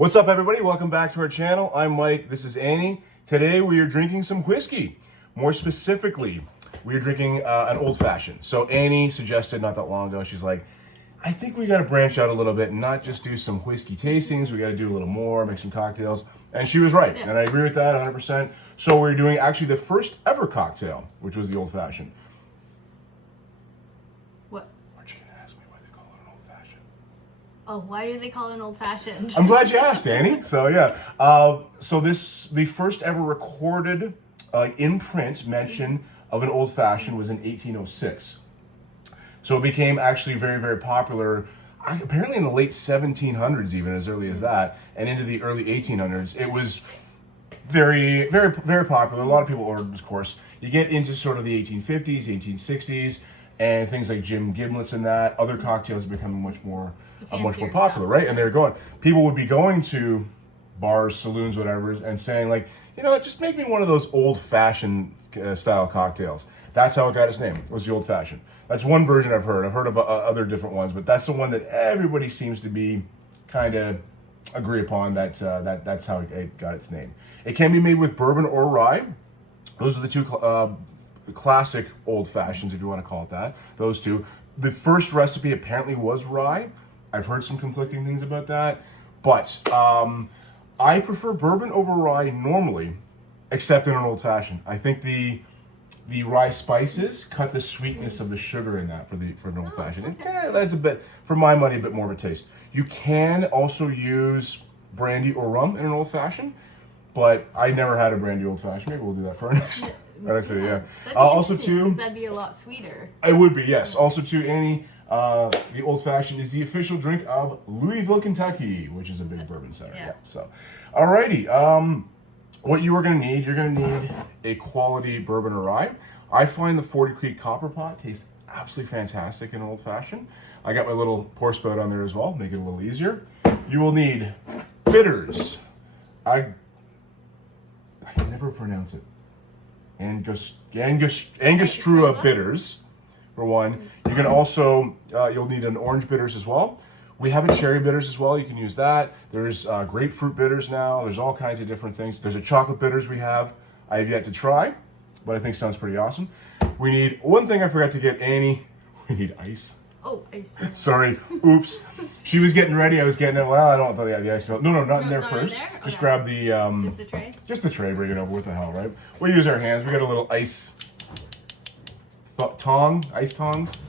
What's up, everybody? Welcome back to our channel. I'm Mike. This is Annie. Today we are drinking some whiskey. More specifically, we are drinking an old fashioned. So Annie suggested not that long ago, she's like, I think we got to branch out a little bit and not just do some whiskey tastings. We got to do a little more, make some cocktails. And she was right. And I agree with that 100%. So we're doing actually the first ever cocktail, which was the old fashioned. What? Aren't you going to ask me why they call it an old fashioned? Oh, why do they call it an old fashioned? I'm glad you asked, Annie. So yeah, the first ever recorded in print mention of an old fashioned was in 1806. So it became actually very, very popular. Apparently in the late 1700s, even as early as that, and into the early 1800s, it was very, very, very popular. A lot of people ordered, of course. You get into sort of the 1850s, 1860s, and things like Jim Gimlet's and that. Other cocktails are becoming much more popular, stuff. right? And they're going. People would be going to bars, saloons, whatever, and saying like, you know what, just make me one of those old-fashioned style cocktails. That's how it got its name. Was the old fashioned. That's one version I've heard. I've heard of other different ones, but that's the one that everybody seems to be kind of agree upon. That's how it got its name. It can be made with bourbon or rye. Those are the two classic old fashions, if you want to call it that. Those two. The first recipe apparently was rye. I've heard some conflicting things about that, but I prefer bourbon over rye normally, except in an old fashioned. I think the rye spices cut the sweetness of the sugar in that for an old fashioned. Okay. It adds a bit, for my money, a bit more of a taste. You can also use brandy or rum in an old fashioned, but I never had a brandy old fashioned. Maybe we'll do that for our next video. Yeah. That'd be Also interesting, too, 'cause that'd be a lot sweeter. it would be, yes. Also too, Annie, the old fashioned is the official drink of Louisville, Kentucky, which is a big bourbon center. Yeah. Yeah. So, alrighty. What you are going to need, you're going to need a quality bourbon or rye. I find the 40 Creek Copper Pot tastes absolutely fantastic in an old fashioned. I got my little pour spout on there as well, make it a little easier. You will need bitters. I can never pronounce it. Angostura bitters, for one. You can also, you'll need an orange bitters as well. We have a cherry bitters as well. You can use that. There's grapefruit bitters now. There's all kinds of different things. There's a chocolate bitters we have. I have yet to try, but I think sounds pretty awesome. We need, one thing I forgot to get Annie, we need ice. Oh, I see. Sorry, oops. She was getting ready. I was getting it. Well, I don't want the ice. No, not in there not in first. there? Just Okay. grab the Just the tray? just the tray. Bring it over. What the hell, right? We use our hands. We got a little ice ice tongs.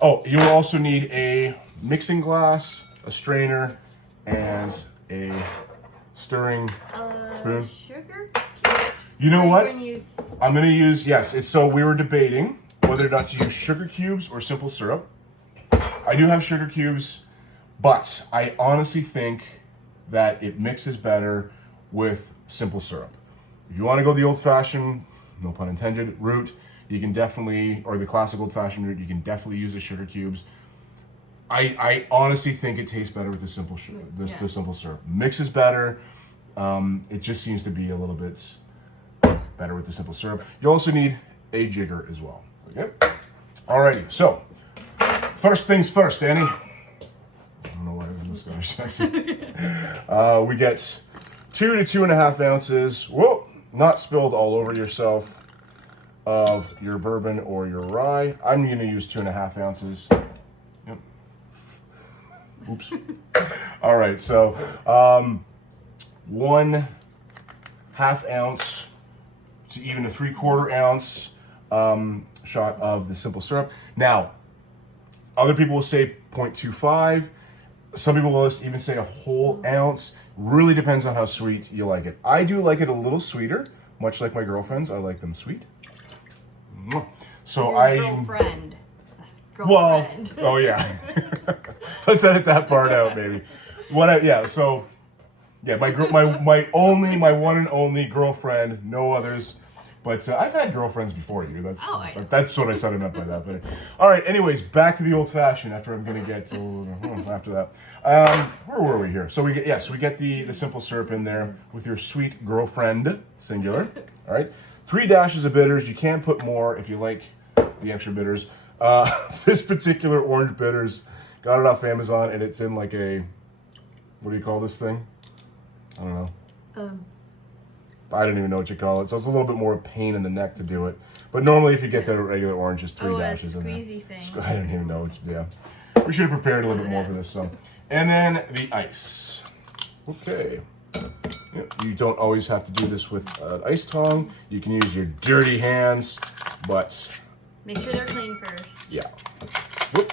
Oh, you will also need a mixing glass, a strainer, and a stirring spoon. Sugar cubes? You know Or what? You can use... I'm going to use, yes, it's so we were debating whether or not to use sugar cubes or simple syrup. I do have sugar cubes, but I honestly think that it mixes better with simple syrup. If you want to go the old-fashioned, no pun intended, route, you can definitely, or the classic old-fashioned route, you can definitely use the sugar cubes. I honestly think it tastes better with the simple sugar, the simple syrup. Mixes better. It just seems to be a little bit better with the simple syrup. You also need a jigger as well. Okay. Alrighty. So first things first, Annie. I don't know why I was in the Scottish accent. We get 2 to 2.5 ounces. Whoa! Not spilled all over yourself of your bourbon or your rye. I'm going to use 2.5 ounces. Yep. Oops. All right. So 1/2 ounce to even a 3/4 ounce shot of the simple syrup. Now, other people will say 0.25. Some people will even say a whole ounce. Really depends on how sweet you like it. I do like it a little sweeter, much like my girlfriends. I like them sweet. So Your girlfriend. Well, Girlfriend. oh yeah. Let's edit that part out, maybe. So yeah, my one and only girlfriend, no others. But I've had girlfriends before you. That's what I said. I meant by that. But all right. Anyways, back to the old fashioned. After I'm gonna get after that. Where were we here? So we get the simple syrup in there with your sweet girlfriend, singular. All right. 3 dashes of bitters. You can put more if you like the extra bitters. This particular orange bitters Got it off Amazon, and it's in like a, what do you call this thing? I don't know. I don't even know what you call it. So it's a little bit more pain in the neck to do it. But normally if you get the regular orange, it's 3 dashes in there. Squeezy thing. I don't even know. Yeah. We should have prepared a little bit more for this. So, and then the ice. Okay. Yep. You don't always have to do this with an ice tong. You can use your dirty hands, but... Make sure they're clean first. Yeah. Whoop.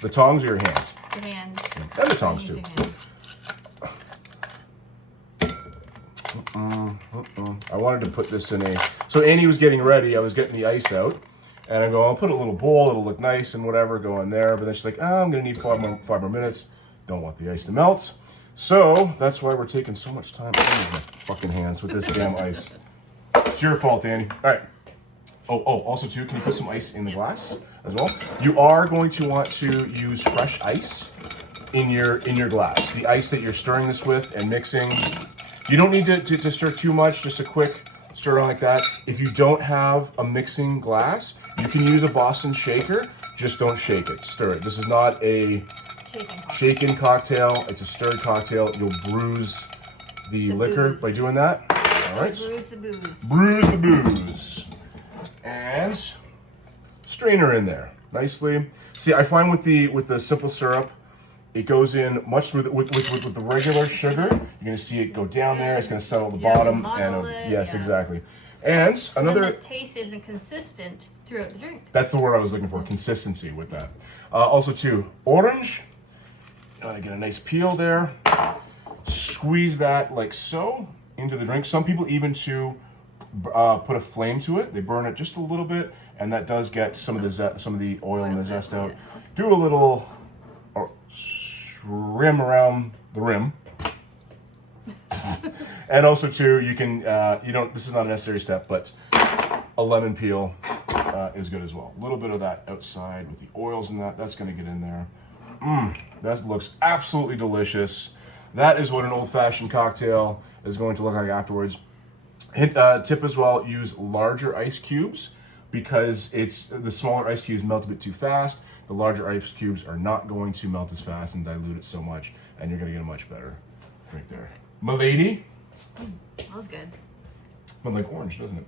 The tongs or your hands? Your hands. And the tongs Use too. your hands. I wanted to put this in a... So Annie was getting ready. I was getting the ice out. And I'm going, I'll put a little bowl. It'll look nice and whatever. Go in there. But then she's like, oh, I'm going to need 5 more minutes. Don't want the ice to melt. So that's why we're taking so much time. Oh, my fucking hands with this damn ice. It's your fault, Annie. All right. Oh, also too, can you put some ice in the glass as well? You are going to want to use fresh ice in your glass. The ice that you're stirring this with and mixing. You don't need to stir too much, just a quick stir on like that. If you don't have a mixing glass, you can use a Boston shaker. Just don't shake it, stir it. This is not a shaken cocktail. It's a stirred cocktail. You'll bruise the liquor booze. by doing that. All right. Bruise the booze. Bruise the booze. And strainer in there nicely. See, I find with the simple syrup, it goes in much with the regular sugar. You're gonna see it go down there. It's gonna settle at the bottom. Yes, exactly. And another. And the taste isn't consistent throughout the drink. That's the word I was looking for. Consistency with that. Also, too, orange. Get a nice peel there. Squeeze that like so into the drink. Some people even put a flame to it. They burn it just a little bit, and that does get some of the oil and the zest out. Do a little rim around the rim. And also too, you can this is not a necessary step, but a lemon peel is good as well. A little bit of that outside with the oils and that's going to get in there. That looks absolutely delicious. That is what an old-fashioned cocktail is going to look like afterwards. Tip as well, use larger ice cubes because the smaller ice cubes melt a bit too fast. The larger ice cubes are not going to melt as fast and dilute it so much, and you're going to get a much better drink there. Milady? That was good. Smells like orange, doesn't it?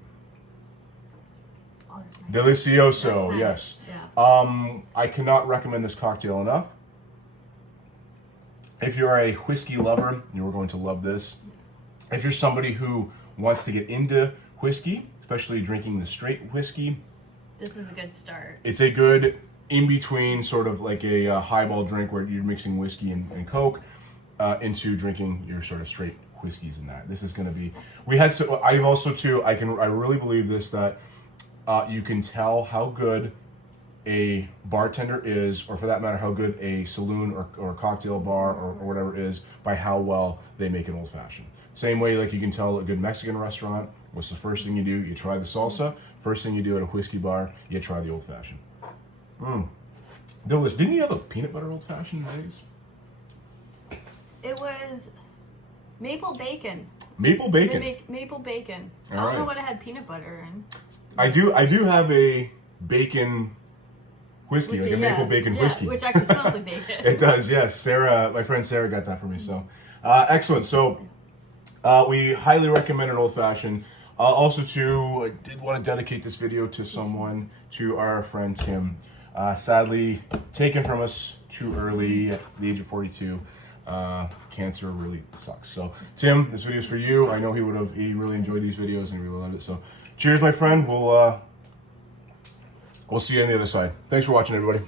Oh, that's nice. Delicioso, That's nice. yes. Yeah. I cannot recommend this cocktail enough. If you're a whiskey lover, you are going to love this. If you're somebody who wants to get into whiskey, especially drinking the straight whiskey, This is a good start. it's a good in-between sort of like a highball drink where you're mixing whiskey and Coke into drinking your sort of straight whiskeys and that. This is going to be, I've also too, I really believe this, that you can tell how good a bartender is, or for that matter, how good a saloon or cocktail bar or whatever is by how well they make an old fashioned. Same way, like you can tell a good Mexican restaurant, what's the first thing you do? You try the salsa. First thing you do at a whiskey bar, you try the old fashioned. Delicious. Didn't you have a peanut butter old fashioned days? It was maple bacon. Maple bacon. Maple bacon. I All don't know right. what it had peanut butter in. I do have a bacon whiskey, like a maple bacon whiskey. Which actually smells like bacon. It does, yes. Sarah, my friend Sarah got that for me. So, excellent. So, we highly recommend an old fashioned. Also, too, I did want to dedicate this video to someone, to our friend Tim. Sadly, taken from us too early at the age of 42. Cancer really sucks. So, Tim, this video is for you. I know he really enjoyed these videos and he really loved it. So, cheers, my friend. We'll see you on the other side. Thanks for watching, everybody.